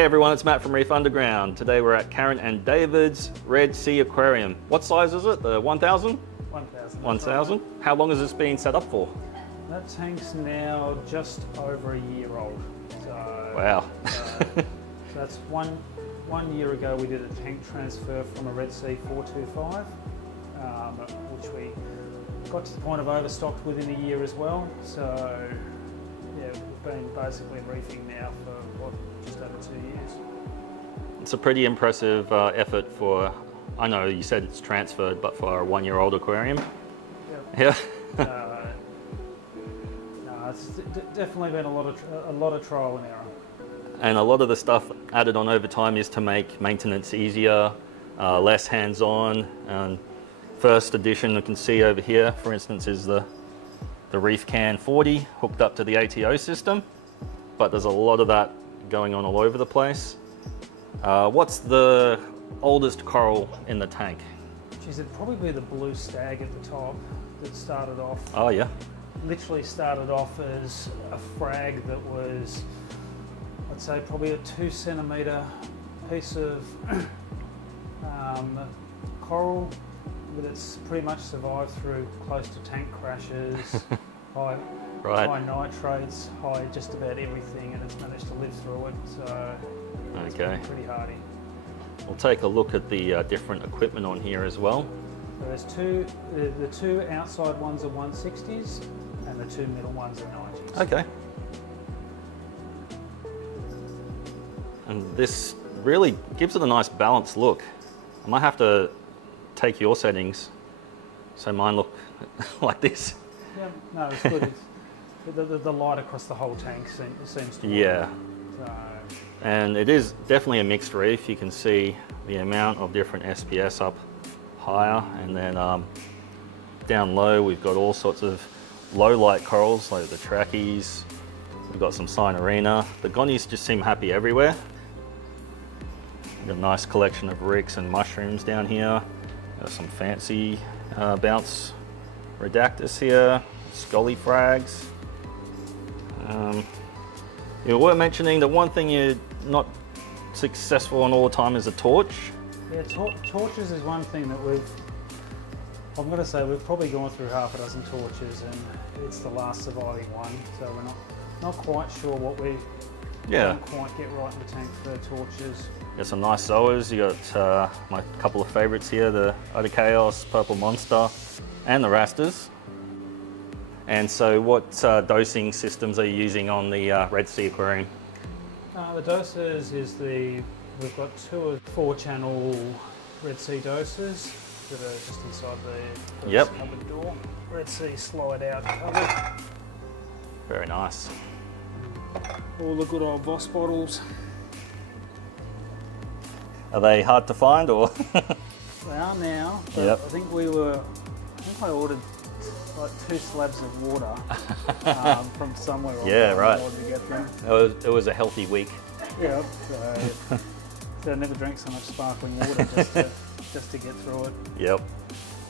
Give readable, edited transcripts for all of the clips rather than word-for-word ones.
Hey everyone, it's Matt from Reef Underground. Today we're at Karen and David's Red Sea Aquarium. What size is it? The 1000? 1000. 1000? How long has this been set up for? That tank's now just over a year old. So, Wow. so that's one year ago we did a tank transfer from a Red Sea 425, which we got to the point of overstocked within a year as well. So yeah, we've been basically reefing now for just over 2 years. It's a pretty impressive effort for, I know you said it's transferred, but for a 1-year-old aquarium. Yep. Yeah. No, it's definitely been a lot of trial and error. And a lot of the stuff added on over time is to make maintenance easier, less hands-on. And first edition you can see over here, for instance, is the Reef Can 40 hooked up to the ATO system, but there's a lot of that going on all over the place. What's the oldest coral in the tank? Geez, it'd probably be the blue stag at the top that started off. Oh yeah. Literally started off as a frag that was, I'd say, probably a 2 centimetre piece of coral, but it's pretty much survived through close to tank crashes, high nitrates, high just about everything, and it's managed to live through it. So it's been pretty hardy. We'll take a look at the different equipment on here as well. There's the two outside ones are 160s, and the 2 middle ones are 90s. Okay. And this really gives it a nice balanced look. I might have to take your settings so mine look like this. Yeah, no, it's good. The light across the whole tank seems to work. Yeah. So, and it is definitely a mixed reef. You can see the amount of different SPS up higher, and then down low we've got all sorts of low light corals like the trackies. We've got some Sinarina. The Gonnies just seem happy everywhere. We've got a nice collection of ricks and mushrooms down here. Got some fancy bounce Redactus here, Scully frags. You were mentioning that one thing you're not successful on all the time is a torch. yeah, torches is one thing that I'm going to say we've probably gone through half a dozen torches, and it's the last surviving one. So we're not quite sure what we don't quite get right in the tank for torches. Got some nice Zoas. You got my couple of favourites here, the Oda Chaos, Purple Monster, and the Rastas. And so what dosing systems are you using on the Red Sea Aquarium? The doses is we've got 2 4-channel Red Sea doses that are just inside the cupboard door. Red Sea slide out cupboard. Very nice. All the good old Voss bottles. Are they hard to find, or? They are now, but I think I ordered like 2 slabs of water from somewhere. Yeah, right. To get them. It was a healthy week. Yeah, so I never drank so much sparkling water just to get through it. Yep.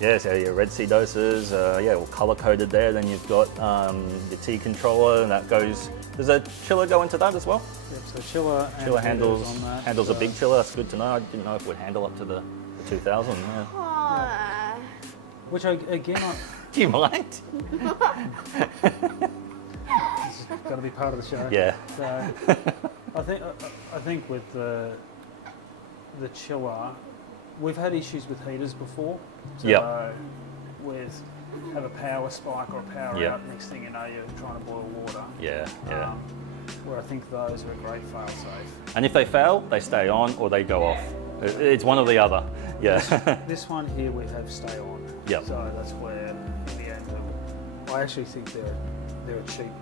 Yeah, so your Red Sea doses, all color coded there. Then you've got your T controller, and that goes. Does a chiller go into that as well? Yep. So chiller handles a big chiller. That's good to know. I didn't know if it would handle up to the 2000. Yeah. Yeah. Which again, do you mind? It's got to be part of the show. Yeah. So I think with the chiller, we've had issues with heaters before. So with have a power spike or a power out, next thing you know you're trying to boil water. Yeah. Where I think those are a great fail-safe. And if they fail, they stay on or they go off. It's one or the other. Yeah. This one here we have stay on. Yep. So that's where in the end, I actually think they're a cheap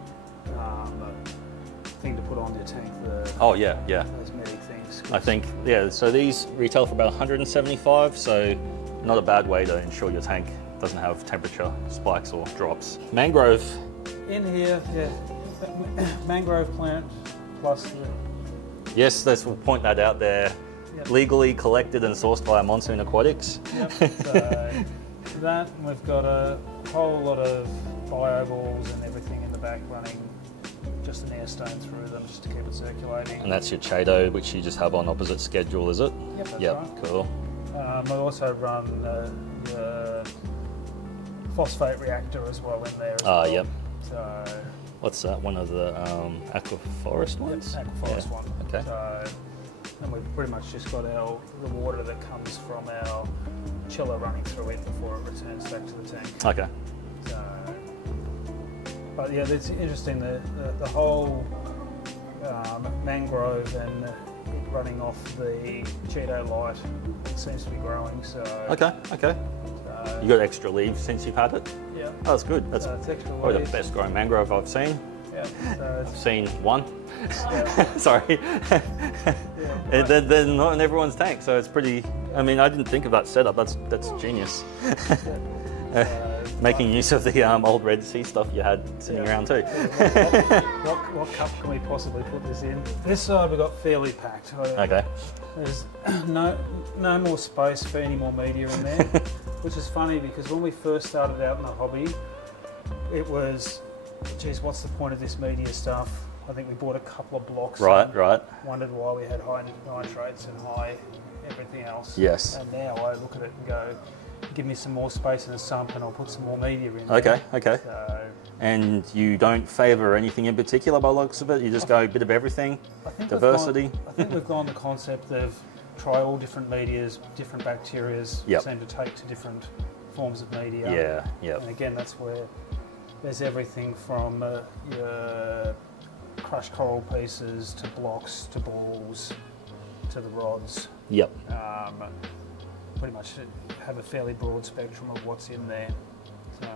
thing to put on your tank. Cosmetic things. I think so these retail for about 175, so not a bad way to ensure your tank doesn't have temperature spikes or drops. Mangrove. In here, mangrove plant plus Yes, we'll point that out there. Legally collected and sourced by Monsoon Aquatics. Yep. So that, and we've got a whole lot of bioballs and everything in the back running just an air stone through them just to keep it circulating. And that's your Chaeto, which you just have on opposite schedule, is it? Yep, that's yep, right. Cool. I also run the phosphate reactor as well in there as well. Yep. So, what's that? One of the Aquaforest ones? Yep, Aquaforest one. Okay. So, and we've pretty much just got the water that comes from our chiller running through it before it returns back to the tank. Okay. So, but yeah, it's interesting, the whole mangrove and it running off the Cheeto light seems to be growing. So Okay. You got extra leaves since you've had it? Yeah. Oh, that's good. That's it's extra probably leaves. the best growing mangrove I've seen. Yeah. So I've seen one. yeah. Sorry. Yeah. They're not in everyone's tank, so it's pretty. I mean, I didn't think of that setup. That's genius. Making use of the old Red Sea stuff you had sitting around too. What cup can we possibly put this in? This side we've got fairly packed. Okay. There's no more space for any more media in there, which is funny because when we first started out in the hobby, it was, geez, what's the point of this media stuff? I think we bought a couple of blocks. Right. Wondered why we had high nitrates and high everything else. Yes. And now I look at it and go, give me some more space in the sump and I'll put some more media in. Okay. So, And you don't favour anything in particular by the looks of it? You just go a bit of everything? Diversity? I think we've gone the concept of try all different medias, different bacterias seem to take to different forms of media. Yeah. And again, that's where there's everything from your crushed coral pieces to blocks to balls to the rods. Yep. Pretty much have a fairly broad spectrum of what's in there. So,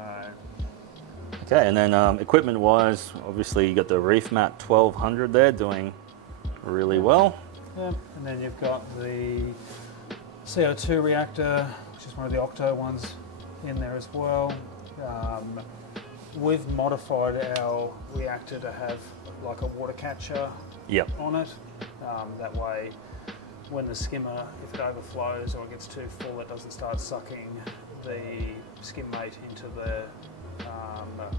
Okay, and then equipment-wise, obviously you got the Reef Mat 1200 there doing really well. yeah, and then you've got the CO2 reactor, which is one of the Octo ones in there as well. We've modified our reactor to have like a water catcher on it. That way, when the skimmer, if it overflows or it gets too full, it doesn't start sucking the skim mate into the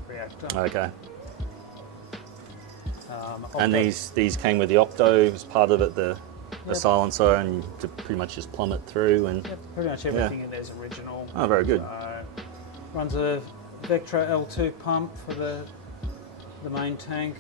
reactor. Okay. And these came with the Octo as part of it, the silencer, and to pretty much just plumb it through. And pretty much everything in there is original. Oh, very good. Runs a Vectra L2 pump for the main tank.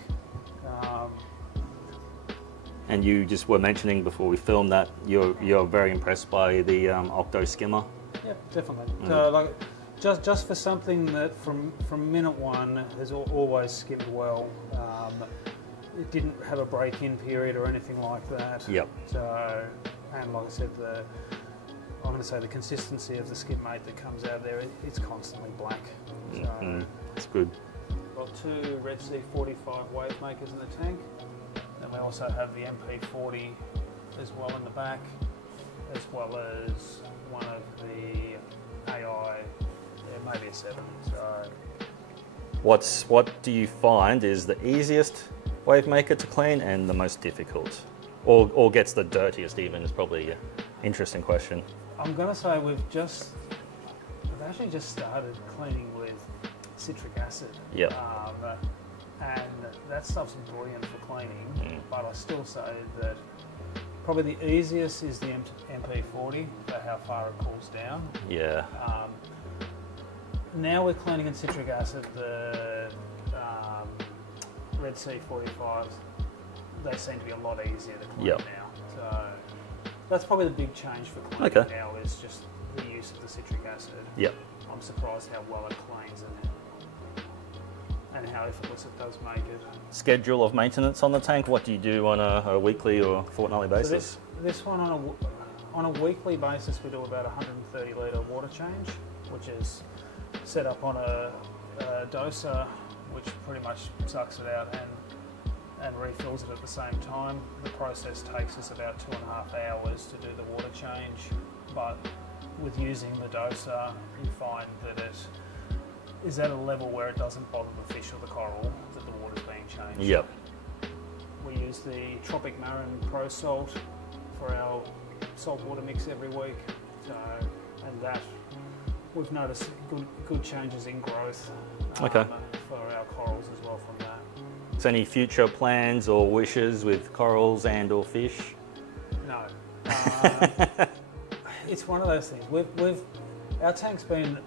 And you just were mentioning before we filmed that you're very impressed by the Octo skimmer. Yeah, definitely. So like just for something that from minute one has always skimmed well. It didn't have a break-in period or anything like that. Yep. So, and like I said, I'm going to say the consistency of the skim mate that comes out of there, it's constantly black. So, That's good. got two Red Sea 45 wave makers in the tank. And we also have the MP40 as well in the back, as well as one of the AI, maybe a 7. So, What do you find is the easiest wave maker to clean and the most difficult? Or gets the dirtiest even is probably an interesting question. I'm going to say we've actually just started cleaning with citric acid. Yeah. And that stuff's brilliant for cleaning, but I still say that probably the easiest is the MP40 for how far it cools down. Yeah. Now we're cleaning in citric acid, the Red Sea 45s, they seem to be a lot easier to clean now. So that's probably the big change for cleaning now is just the use of the citric acid. Yep. I'm surprised how well it cleans and how effortless it does make it. Schedule of maintenance on the tank, what do you do on a weekly or fortnightly basis? So this one on a weekly basis we do about 130 litre water change, which is set up on a doser which pretty much sucks it out and refills it at the same time. The process takes us about 2.5 hours to do the water change, but with using the doser you find that it is at a level where it doesn't bother the fish or the coral that the water's being changed. Yep. We use the Tropic Marin Pro Salt for our saltwater mix every week, and that we've noticed good changes in growth Okay. For our corals as well from that. So any future plans or wishes with corals and or fish? No. It's one of those things. Our tank's been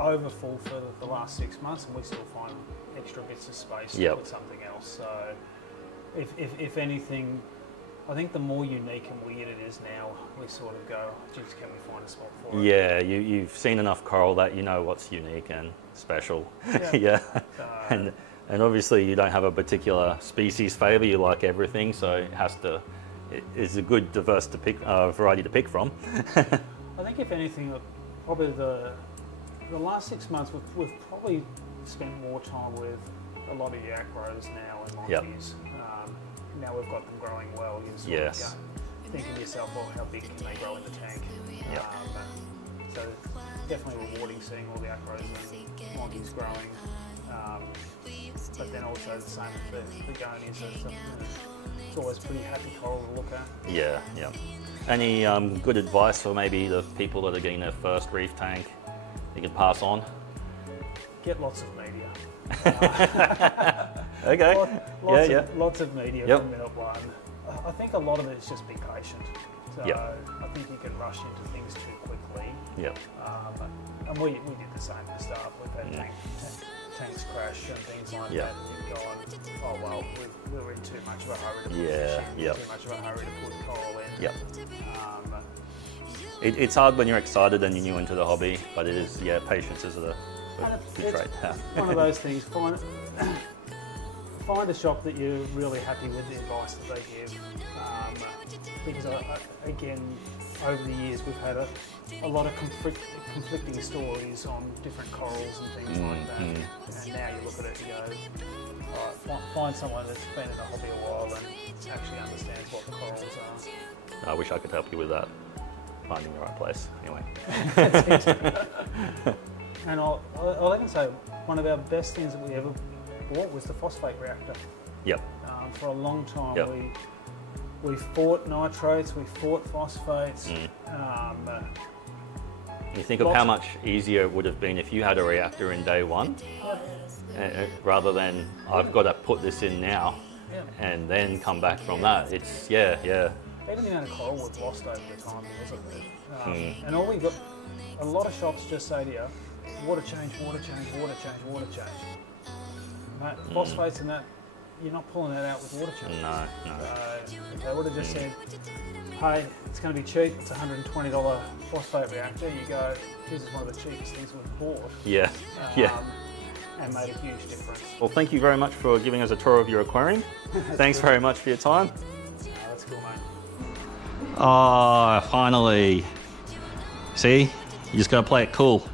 over full for the last 6 months, and we still find extra bits of space to put something else. So, if anything, I think the more unique and weird it is now, we sort of go, geez, can we find a spot for it? Yeah, you've seen enough coral that you know what's unique and special. Yeah. And obviously you don't have a particular species favour, you like everything, so it is a good diverse variety to pick from. I think if anything, probably the last 6 months we've probably spent more time with a lot of Yakros now and monkeys. Now we've got them growing well. You sort of thinking to yourself, well, how big can they grow in the tank? So definitely rewarding seeing all the Yakros and monkeys growing. But then also the same with the Gonias. It's always pretty happy coral to look at. Yeah. Any good advice for maybe the people that are getting their first reef tank you can pass on? Get lots of media. Okay. Lots of media from minute one. I think a lot of it is just be patient. So I think you can rush into things too quickly. And we did the same at the start. We've had tanks crash and things like that. And you've gone, oh well, we were in too much of a hurry to put fish in, too much of a hurry to put coral in. It's hard when you're excited and you're new into the hobby, but it is, patience is a good trait. One of those things. Find a shop that you're really happy with the advice that they give. Because again, over the years we've had a lot of conflicting stories on different corals and things like that. And now you look at it and go, all right, find someone that's been in the hobby a while and actually understands what the corals are. I wish I could help you with that. Finding the right place, anyway. And I'll even say one of our best things that we ever bought was the phosphate reactor. For a long time, we fought nitrates, we fought phosphates. You think of how much easier it would have been if you had a reactor in day one, rather than I've got to put this in now and then come back from that. It's Even the amount of coral we've lost over the time because of it. And all we've got, a lot of shops just say to you, water change, water change, water change, water change. Mate, phosphates and that, you're not pulling that out with water change. No. If they would have just said, hey, it's going to be cheap, it's a $120 phosphate reactor, you go, this is one of the cheapest things we've bought. And made a huge difference. Well, thank you very much for giving us a tour of your aquarium. Thanks very much for your time. That's cool, mate. Oh, finally. See? You just gotta play it cool.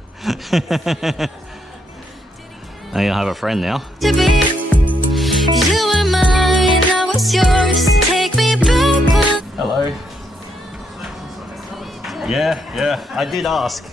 Now you'll have a friend now. To be, you were mine, I was yours. Take me back. Hello. Yeah, I did ask.